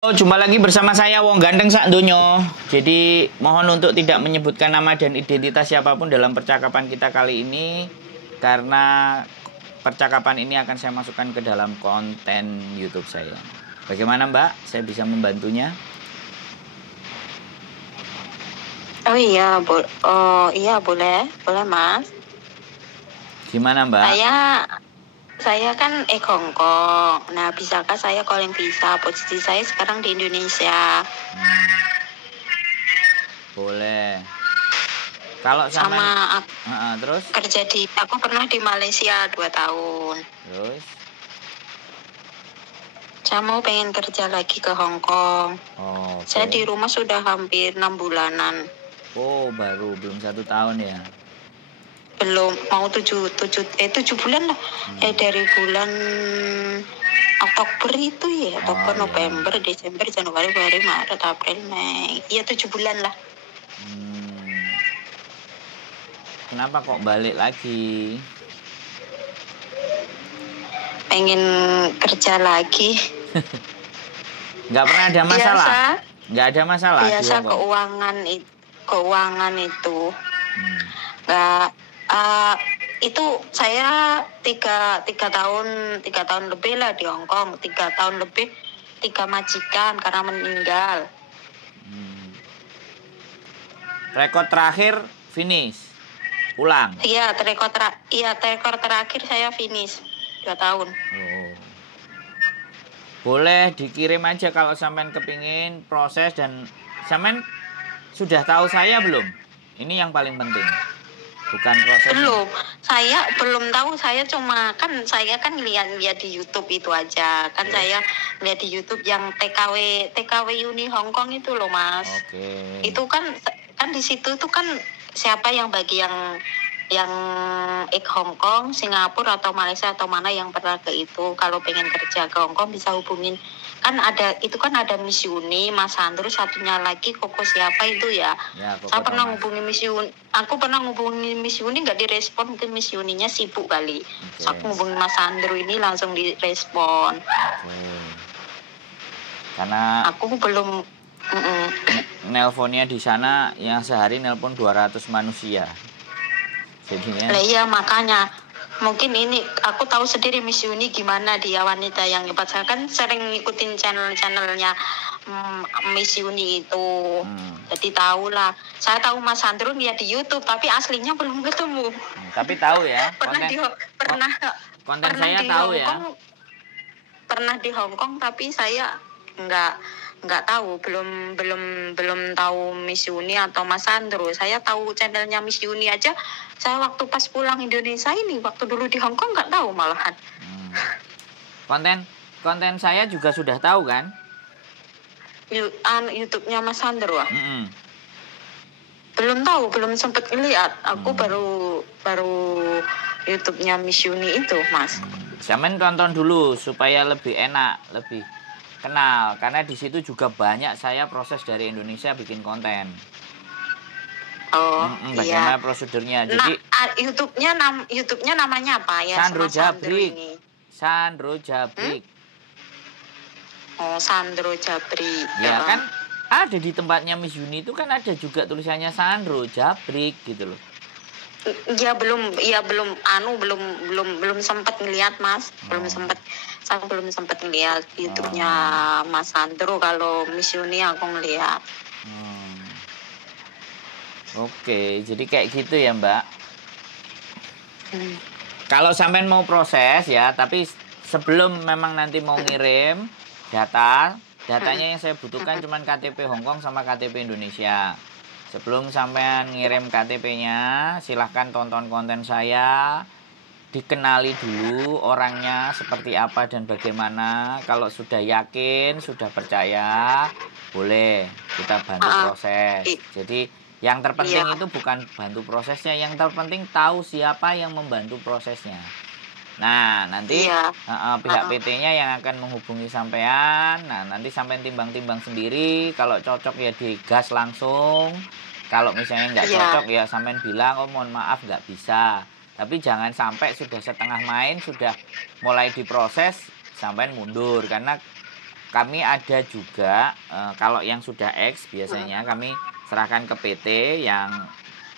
Oh, jumpa lagi bersama saya Wong Ganteng Sak Donyo. Jadi mohon untuk tidak menyebutkan nama dan identitas siapapun dalam percakapan kita kali ini, karena percakapan ini akan saya masukkan ke dalam konten YouTube saya. Bagaimana Mbak? Saya bisa membantunya? Oh iya, boleh Mas. Gimana Mbak? Saya kan Hongkong. Nah, bisakah saya calling visa? Posisi saya sekarang di Indonesia. Boleh. Kalau sama terus? Aku pernah di Malaysia 2 tahun. Terus? Saya mau pengen kerja lagi ke Hongkong. Oh, okay. Saya di rumah sudah hampir 6 bulanan. Oh, baru belum 1 tahun ya? Belum, mau 7 bulan lah. Dari bulan Oktober itu ya, Oktober, November, Desember, Januari, Februari, Maret, April, Mei. Iya 7 bulan lah. Kenapa kok balik lagi? Pengen kerja lagi. Nggak pernah ada masalah? Nggak ada masalah? Biasa keuangan itu. Nggak, itu saya 3 tahun lebih lah di Hongkong. 3 tahun lebih, 3 majikan karena meninggal. Rekor terakhir finish, pulang. Iya, rekor terakhir saya finish 2 tahun. Oh. Boleh dikirim aja kalau sampean kepingin proses, dan sampean sudah tahu saya belum? Ini yang paling penting. Bukan proses. Saya belum tahu. Saya kan lihat di YouTube itu aja. Saya lihat di YouTube yang TKW Uni Hongkong itu loh, Mas. Okay. Itu kan di situ tuh kan siapa yang bagi yang Hongkong, Singapura atau Malaysia atau mana yang pernah ke itu, kalau pengen kerja ke Hongkong bisa hubungin. Kan ada Miss Uni, Mas Andrew, satunya lagi Koko siapa itu ya. Saya pernah ngubungi Miss Uni. Aku pernah ngubungi Miss Uni, nggak direspon. Mungkin Miss Uninya sibuk kali. So, aku ngubungi Mas Andrew ini langsung direspon. Karena aku belum nelponnya di sana yang sehari nelpon 200 manusia. Jadinya. Iya, makanya mungkin ini aku tahu sendiri Miss Uni gimana dia wanita yang hebat. Saya kan sering ngikutin channelnya Miss Uni itu. Jadi tahu lah. Saya tahu Mas Andrew dia di YouTube, tapi aslinya belum ketemu. Tapi tahu ya. Konten saya tahu ya. Pernah di Hongkong, tapi saya nggak tahu, belum tahu Miss Uni atau Mas Andrew. Saya tahu channelnya Miss Uni aja. Saya waktu pas pulang Indonesia ini, waktu dulu di Hongkong nggak tahu malahan. Konten saya juga sudah tahu kan? YouTube-nya Mas Andrew. Belum tahu, belum sempat lihat. Aku baru YouTube-nya Miss Uni itu, Mas. Sampean tonton dulu supaya lebih enak, lebih kenal, karena di situ juga banyak saya proses dari Indonesia bikin konten. Bagaimana prosedurnya? Jadi YouTube-nya namanya apa ya? Sandro Jabrik. Sandro Jabrik. Oh, Sandro Jabrik. Ya kan ada di tempatnya Miss Uni itu kan ada juga tulisannya Sandro Jabrik gitu loh. Belum sempat ngelihat, Mas. Saya belum sempat ngelihat YouTube-nya Mas Sandro. Kalau Miss Uni aku ngelihat. Oke, jadi kayak gitu ya, Mbak. Kalau sampean mau proses ya, tapi sebelum memang nanti mau ngirim datanya yang saya butuhkan cuman KTP Hongkong sama KTP Indonesia. Sebelum sampean ngirim KTP-nya, silahkan tonton konten saya, dikenali dulu orangnya seperti apa dan bagaimana. Kalau sudah yakin, sudah percaya, boleh kita bantu proses. Jadi yang terpenting itu bukan bantu prosesnya, yang terpenting tahu siapa yang membantu prosesnya. Nah, nanti pihak PT-nya yang akan menghubungi sampean. Nah, nanti sampean timbang-timbang sendiri. Kalau cocok ya digas langsung. Kalau misalnya nggak cocok ya sampean bilang, oh mohon maaf nggak bisa. Tapi jangan sampai sudah setengah main, sudah mulai diproses, sampean mundur. Karena kami ada juga kalau yang sudah X biasanya kami serahkan ke PT yang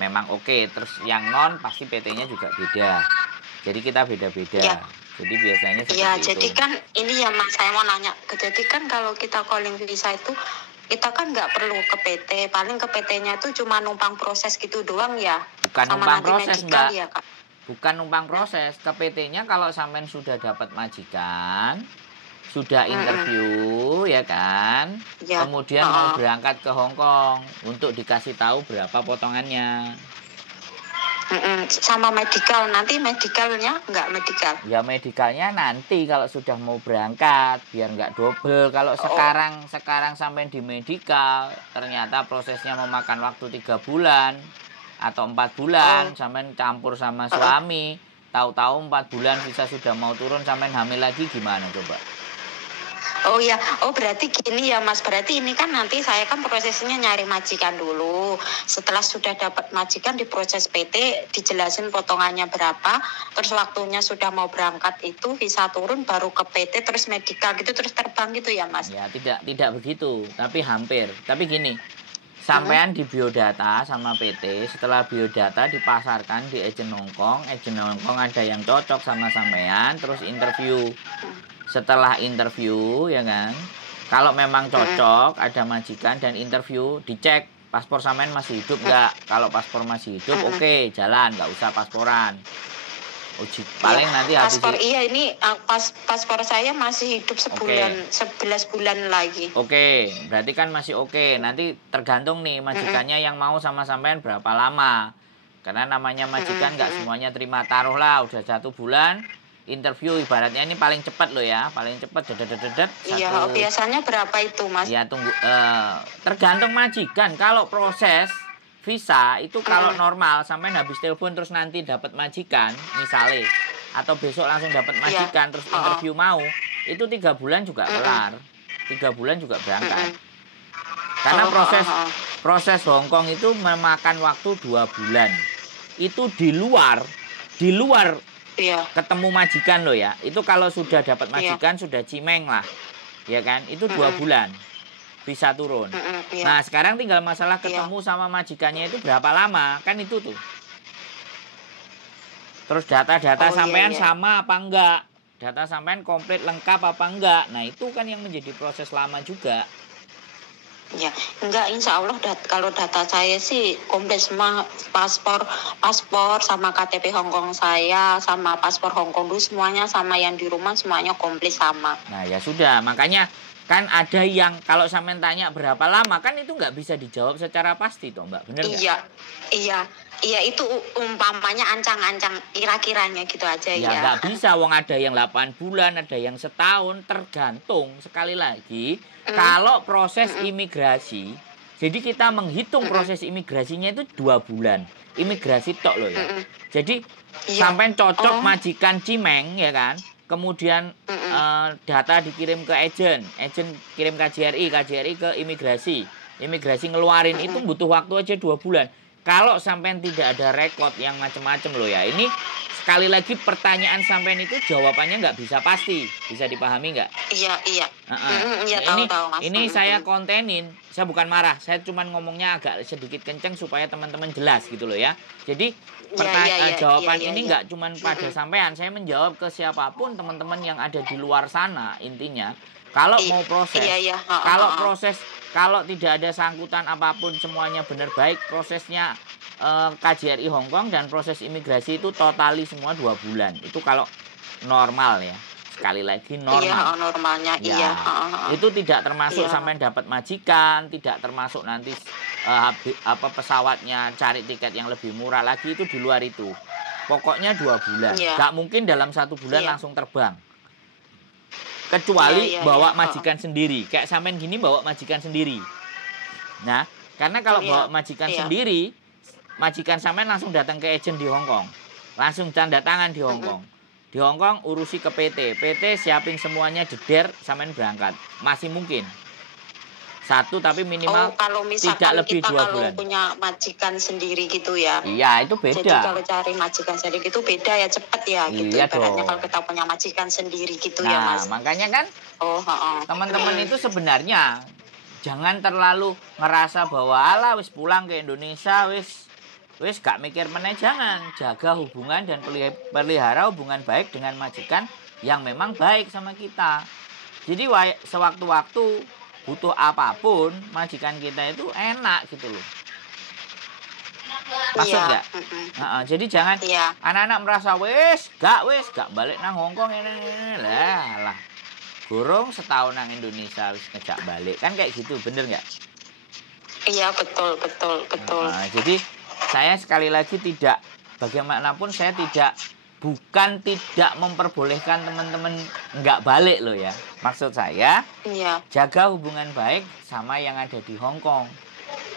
memang oke. Terus yang non pasti PT-nya juga beda. Jadi kita beda-beda. Ya. Jadi biasanya seperti ya, itu. Jadi kan ini ya Mas, saya mau nanya. Jadi kan kalau kita calling visa itu kita kan nggak perlu ke PT, paling ke PT-nya itu cuma numpang proses gitu doang ya. Bukan sama numpang nanti proses medical, Mbak. Ya, Kak? Bukan numpang proses. Ke PT-nya kalau sampean sudah dapat majikan, sudah interview ya kan, ya. Kemudian mau berangkat ke Hong Kong untuk dikasih tahu berapa potongannya. Sama medical, nanti medicalnya nggak medical? Ya medicalnya nanti kalau sudah mau berangkat biar nggak double. Kalau sekarang sampai di medical ternyata prosesnya memakan waktu 3 bulan atau 4 bulan, sampai campur sama suami, tahu-tahu 4 bulan visa sudah mau turun, sampai hamil lagi, gimana coba? Oh ya, berarti gini ya Mas, berarti ini kan nanti saya kan prosesnya nyari majikan dulu. Setelah sudah dapat majikan di proses PT, dijelasin potongannya berapa, terus waktunya sudah mau berangkat itu visa turun baru ke PT terus medical gitu terus terbang gitu ya Mas? Ya tidak begitu, tapi hampir. Tapi gini, sampean di biodata sama PT, setelah biodata dipasarkan di agen Hongkong ada yang cocok sama sampean, terus interview. Setelah interview ya kan, kalau memang cocok ada majikan dan interview, dicek paspor sampean masih hidup nggak. Kalau paspor masih hidup oke, jalan, nggak usah pasporan. Uji paling nanti habis paspor ini paspor saya masih hidup sebulan, 11 bulan lagi. Oke, berarti kan masih oke. Nanti tergantung nih majikannya yang mau sama sampean berapa lama. Karena namanya majikan nggak semuanya terima, taruhlah udah 1 bulan interview, ibaratnya ini paling cepat loh ya, paling cepat dedet. Iya, biasanya berapa itu Mas? Ya tunggu, tergantung majikan. Kalau proses visa itu kalau normal sampai habis telepon terus nanti dapat majikan misalnya, atau besok langsung dapat majikan terus interview mau, itu 3 bulan juga kelar, 3 bulan juga berangkat. Karena proses Hongkong itu memakan waktu 2 bulan. Itu di luar ketemu majikan loh ya. Itu kalau sudah dapat majikan sudah cimeng lah, ya kan? Itu 2 bulan bisa turun. Nah sekarang tinggal masalah ketemu sama majikannya itu berapa lama, kan itu tuh. Terus data-data sampean sama apa enggak, data sampean komplit lengkap apa enggak. Nah itu kan yang menjadi proses lama juga. Ya, enggak, insya Allah kalau data saya sih komplit semua, paspor sama KTP Hongkong saya, sama paspor Hongkong dulu semuanya sama, yang di rumah semuanya komplit sama. Nah ya sudah, makanya kan ada yang kalau sampean tanya berapa lama, kan itu nggak bisa dijawab secara pasti toh Mbak, bener nggak? Iya itu umpamanya ancang-ancang kira-kiranya gitu aja ya. Ya nggak bisa, wong ada yang 8 bulan, ada yang setahun, tergantung sekali lagi. Kalau proses imigrasi, jadi kita menghitung proses imigrasinya itu 2 bulan. Imigrasi tok loh ya. Jadi sampai cocok majikan cimeng ya kan. Kemudian data dikirim ke agen kirim KJRI ke imigrasi ngeluarin, itu butuh waktu aja 2 bulan. Kalau sampean tidak ada rekod yang macam-macam loh ya, ini sekali lagi pertanyaan sampean itu jawabannya nggak bisa pasti, bisa dipahami nggak? Iya. Ini saya kontenin, saya bukan marah, saya cuma ngomongnya agak sedikit kenceng supaya teman-teman jelas gitu loh ya. Jadi jawaban ini nggak cuma pada sampean, saya menjawab ke siapapun teman-teman yang ada di luar sana. Intinya kalau mau proses, kalau tidak ada sangkutan apapun, semuanya benar baik, prosesnya KJRI Hongkong dan proses imigrasi itu totali semua 2 bulan. Itu kalau normal ya. Sekali lagi normal. Iya, normalnya Itu tidak termasuk sampai dapat majikan, tidak termasuk nanti pesawatnya cari tiket yang lebih murah lagi, itu di luar itu. Pokoknya 2 bulan. Nggak mungkin dalam 1 bulan langsung terbang. Kecuali bawa majikan sendiri. Kayak sampean gini bawa majikan sendiri. Nah, karena kalau bawa majikan sendiri, majikan sampean langsung datang ke agen di Hongkong. Langsung tanda tangan di Hongkong. Di Hongkong urusi ke PT. PT siapin semuanya jeder, sampean berangkat. Masih mungkin. 1 tapi minimal kalau tidak lebih 2 bulan. Kalau punya majikan sendiri gitu ya. Iya, itu beda. Jadi kalau cari majikan sendiri itu beda ya, cepet ya gitu. Iya Ibaratnya kalau kita punya majikan sendiri gitu ya Mas. Makanya kan Teman-teman itu sebenarnya jangan terlalu ngerasa bahwa ala wis pulang ke Indonesia wis gak mikir meneh, jangan. Jaga hubungan dan pelihara hubungan baik dengan majikan yang memang baik sama kita. Jadi sewaktu-waktu butuh apapun, majikan kita itu enak gitu loh. Maksud nggak? Jadi jangan anak-anak merasa wis gak balik nang Hongkong ini lah. Gurung setahun nang Indonesia wis ngejak balik, kan kayak gitu, bener nggak? Iya, betul. Jadi saya sekali lagi bagaimanapun saya bukan tidak memperbolehkan teman-teman nggak balik loh ya. Maksud saya, jaga hubungan baik sama yang ada di Hongkong.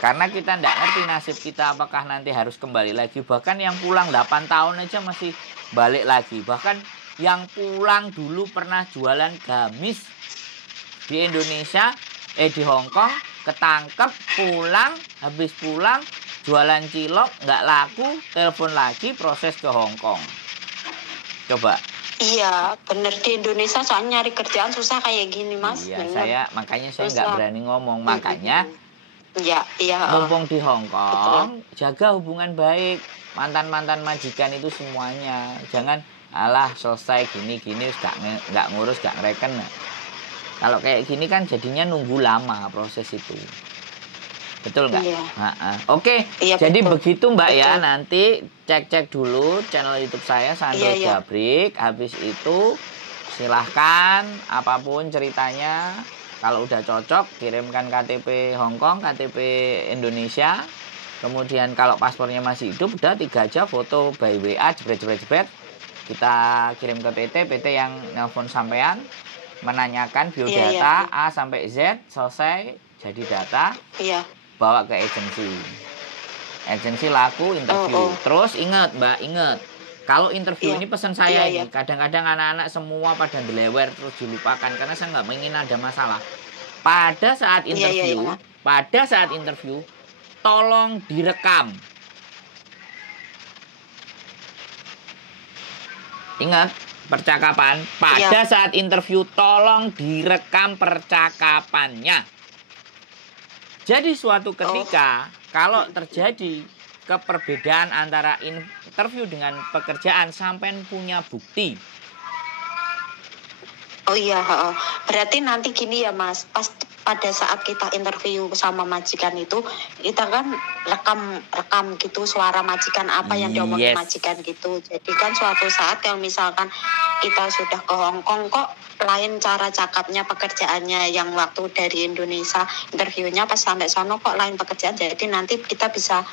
Karena kita nggak ngerti nasib kita apakah nanti harus kembali lagi. Bahkan yang pulang 8 tahun aja masih balik lagi. Bahkan yang pulang dulu pernah jualan gamis di Indonesia, di Hongkong, ketangkep, habis pulang, jualan cilok, nggak laku, telepon lagi, proses ke Hongkong. Coba. Iya, bener, di Indonesia soalnya nyari kerjaan susah kayak gini, Mas. Iya, makanya saya nggak berani ngomong. Makanya, iya. mumpung di Hongkong, jaga hubungan baik. Mantan-mantan majikan itu semuanya. Jangan, alah selesai gini-gini, nggak ngurus, nggak ngereken. Kalau kayak gini kan jadinya nunggu lama proses itu. Betul nggak? Iya. Oke, iya, jadi betul. begitu Mbak ya. Nanti cek dulu channel YouTube saya Sandro Jabrik. Habis itu silahkan apapun ceritanya. Kalau udah cocok kirimkan KTP Hongkong, KTP Indonesia. Kemudian kalau paspornya masih hidup, udah 3 aja foto by WA jebret. Kita kirim ke PT yang nelpon sampean menanyakan biodata A sampai Z, selesai jadi data. Iya. Bawa ke agensi laku interview. Terus ingat Mbak, kalau interview ini pesan saya ini, kadang-kadang anak-anak semua pada delewer terus dilupakan karena saya nggak ingin ada masalah. Pada saat interview, tolong direkam. Ingat percakapan. Pada saat interview tolong direkam percakapannya. Jadi suatu ketika kalau terjadi keperbedaan antara interview dengan pekerjaan, sampai punya bukti. Oh iya, berarti nanti gini ya Mas, pada saat kita interview sama majikan itu, kita kan rekam gitu suara majikan apa yang diomongin majikan gitu. Jadi kan suatu saat yang misalkan kita sudah ke Hongkong kok lain cara cakapnya pekerjaannya yang waktu dari Indonesia interviewnya pas sampai sono kok lain pekerjaan. Jadi nanti kita bisa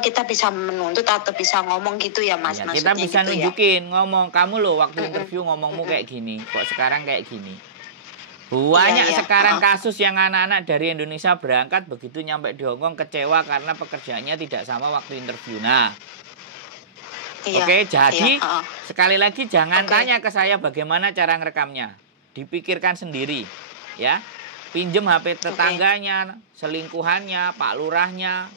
kita bisa menuntut atau bisa ngomong gitu ya Mas. Ya, kita bisa gitu nunjukin ngomong kamu loh waktu interview ngomongmu kayak gini, kok sekarang kayak gini. Banyak sekarang kasus yang anak-anak dari Indonesia berangkat begitu nyampe di Hongkong kecewa karena pekerjaannya tidak sama waktu interview. Nah, oke, jadi sekali lagi jangan tanya ke saya bagaimana cara ngerekamnya. Dipikirkan sendiri, ya. Pinjem HP tetangganya, selingkuhannya, Pak Lurahnya,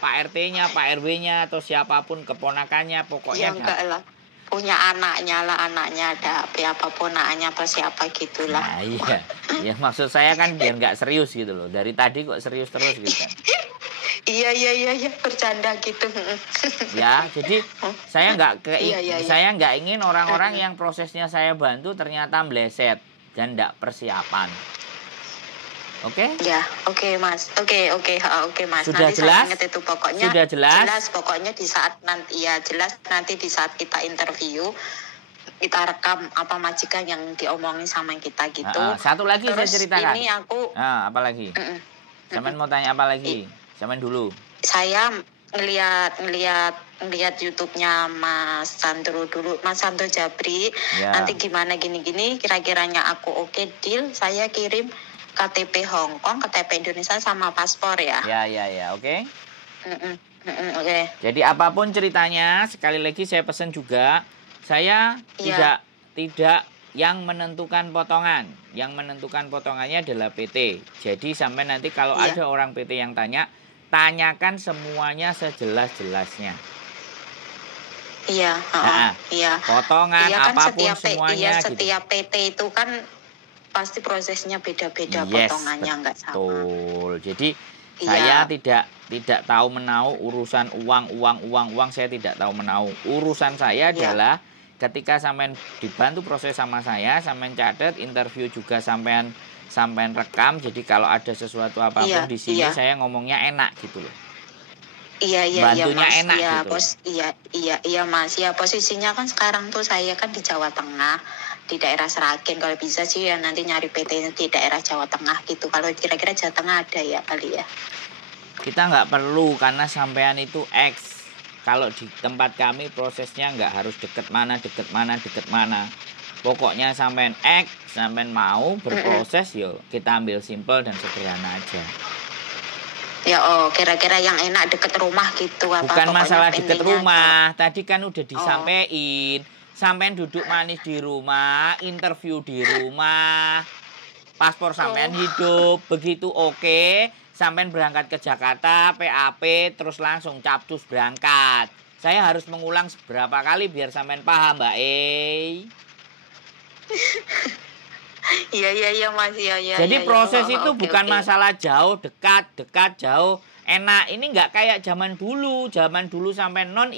Pak RT-nya, Pak RW-nya, atau siapapun keponakannya, pokoknya. Ya enggak lah. Punya anaknya ada HP apapun anaknya atau siapa gitulah. Nah, iya. Ya maksud saya kan biar nggak serius gitu loh. Dari tadi kok serius terus gitu kan. Iya, bercanda gitu. Ya, jadi saya nggak ingin orang-orang yang prosesnya saya bantu ternyata meleset dan nggak persiapan. Oke? Ya, oke Mas. Oke Mas. Sudah nanti jelas? saya ingat itu pokoknya. Sudah jelas? Jelas pokoknya di saat nanti di saat kita interview kita rekam apa majikan yang diomongin sama kita gitu. Satu lagi terus saya ceritakan. Ini aku. Apa lagi? Saman mau tanya apa lagi? Saman dulu. Saya ngelihat YouTube-nya Mas Sandro dulu, Mas Sandro Jabrik. Ya. Nanti gimana gini-gini, kira-kiranya aku oke deal, saya kirim KTP Hongkong, KTP Indonesia sama paspor ya. Ya, oke. Oke. Jadi apapun ceritanya, sekali lagi saya pesan juga, saya tidak yang menentukan potongan. Yang menentukan potongannya adalah PT. Jadi sampai nanti kalau ada orang PT yang tanyakan semuanya sejelas-jelasnya. Iya. Potongan kan apapun semuanya. Setiap PT itu kan pasti prosesnya beda-beda, potongannya nggak sama. Betul. Jadi saya tidak tahu menau urusan uang, saya tidak tahu menau. Urusan saya adalah ketika sampean dibantu proses sama saya, sampean catat, interview juga sampean rekam. Jadi kalau ada sesuatu apapun di sini saya ngomongnya enak gitu loh. Bantunya Mas. Enak gitu. Mas. Ya posisinya kan sekarang tuh saya kan di Jawa Tengah, di daerah Seragen. Kalau bisa sih ya nanti nyari PT di daerah Jawa Tengah gitu. Kalau kira-kira Jawa Tengah ada ya kali ya. Kita nggak perlu karena sampean itu X. Kalau di tempat kami prosesnya nggak harus deket mana. Pokoknya sampean X, sampean mau berproses, yuk kita ambil simpel dan sederhana aja. Ya kira-kira yang enak deket rumah gitu apa? Bukan masalah deket rumah. Tadi kan udah disampaikan. Sampean duduk manis di rumah, interview di rumah, paspor sampean hidup, begitu oke. Sampean berangkat ke Jakarta, PAP, terus langsung capcus berangkat. Saya harus mengulang beberapa kali biar sampean paham, Mbak Iya Mas, Jadi proses itu bukan masalah jauh, dekat, jauh, enak. Ini nggak kayak zaman dulu sampai non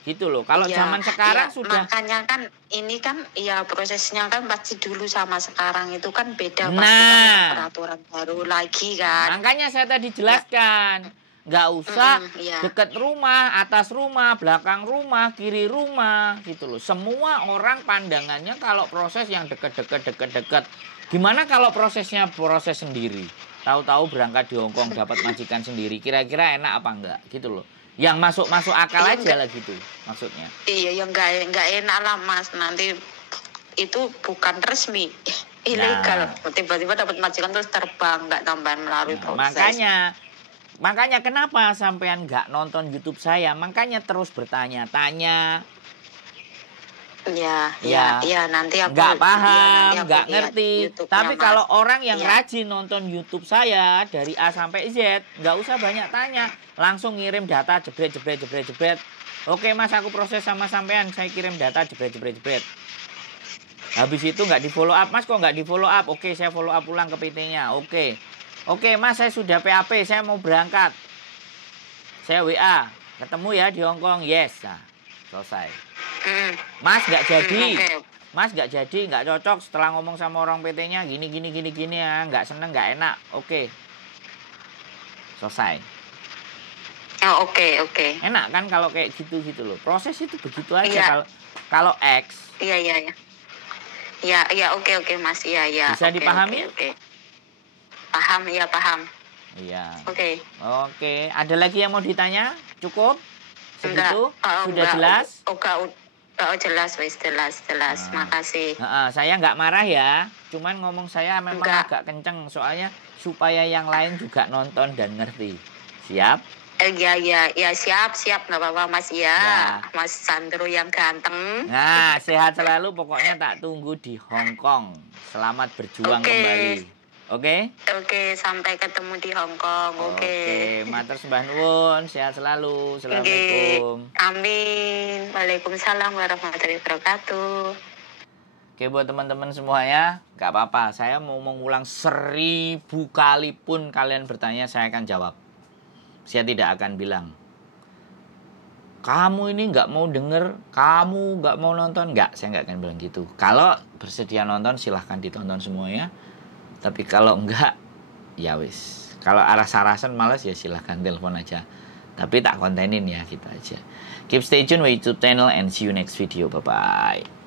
gitu loh. Kalau zaman sekarang sudah. Makanya kan ini kan prosesnya kan pasti dulu sama sekarang itu kan beda. Pasti kan ada peraturan baru lagi kan. Makanya saya tadi jelaskan. Nggak usah dekat rumah, atas rumah, belakang rumah, kiri rumah gitu loh. Semua orang pandangannya kalau proses yang dekat. Gimana kalau prosesnya proses sendiri? Tahu-tahu berangkat di Hongkong dapat majikan sendiri. Kira-kira enak apa enggak gitu loh. Yang masuk akal aja lah gitu maksudnya. Iya, yang nggak enak lah Mas. Nanti itu bukan resmi. Ilegal. Tiba-tiba dapat majikan terus terbang, nggak tambahan melalui proses. Makanya kenapa sampean nggak nonton YouTube saya? Makanya terus bertanya-tanya. Ya, nanti aku nggak paham, nggak ngerti. Tapi kalau orang yang rajin nonton YouTube saya dari A sampai Z, nggak usah banyak tanya, langsung ngirim data jebret. Oke Mas, aku proses sama sampean, saya kirim data jebret. Habis itu nggak di follow up, Mas kok nggak di follow up? Oke, saya follow up ulang ke PT-nya. Oke Mas, saya sudah PAP, saya mau berangkat. Saya WA, ketemu ya di Hongkong. Yes, nah, selesai. Mas nggak jadi, nggak cocok. Setelah ngomong sama orang PT-nya, gini ya, nggak seneng, nggak enak. Oke, selesai. Oke. Enak kan kalau kayak gitu loh. Proses itu begitu aja. Kalau X. Iya. Oke Mas. Iya. Bisa dipahami? Oke. Paham. Iya. Oke. Ada lagi yang mau ditanya? Cukup? Segitu? Sudah jelas? Jelas. Makasih. Saya nggak marah ya. Cuman ngomong saya memang agak kenceng. Soalnya supaya yang lain juga nonton dan ngerti. Siap? Ya siap. Nggak apa-apa Mas ya. Mas Sandro yang ganteng. Nah, sehat selalu. Pokoknya tak tunggu di Hongkong. Selamat berjuang kembali. Oke, sampai ketemu di Hongkong. Oke, matur sembah nuwun, sehat selalu. Assalamualaikum. Amin. Waalaikumsalam warahmatullahi wabarakatuh. Oke, buat teman-teman semuanya, nggak apa-apa. Saya mau mengulang 1000 kali pun kalian bertanya, saya akan jawab. Saya tidak akan bilang, kamu ini nggak mau denger, kamu nggak mau nonton. Nggak, saya nggak akan bilang gitu. Kalau bersedia nonton, silahkan ditonton semuanya. Tapi kalau enggak, ya wis. Kalau aras-arasan malas ya silahkan telepon aja. Tapi tak kontenin ya, gitu aja. Keep stay tune with YouTube channel and see you next video. Bye-bye.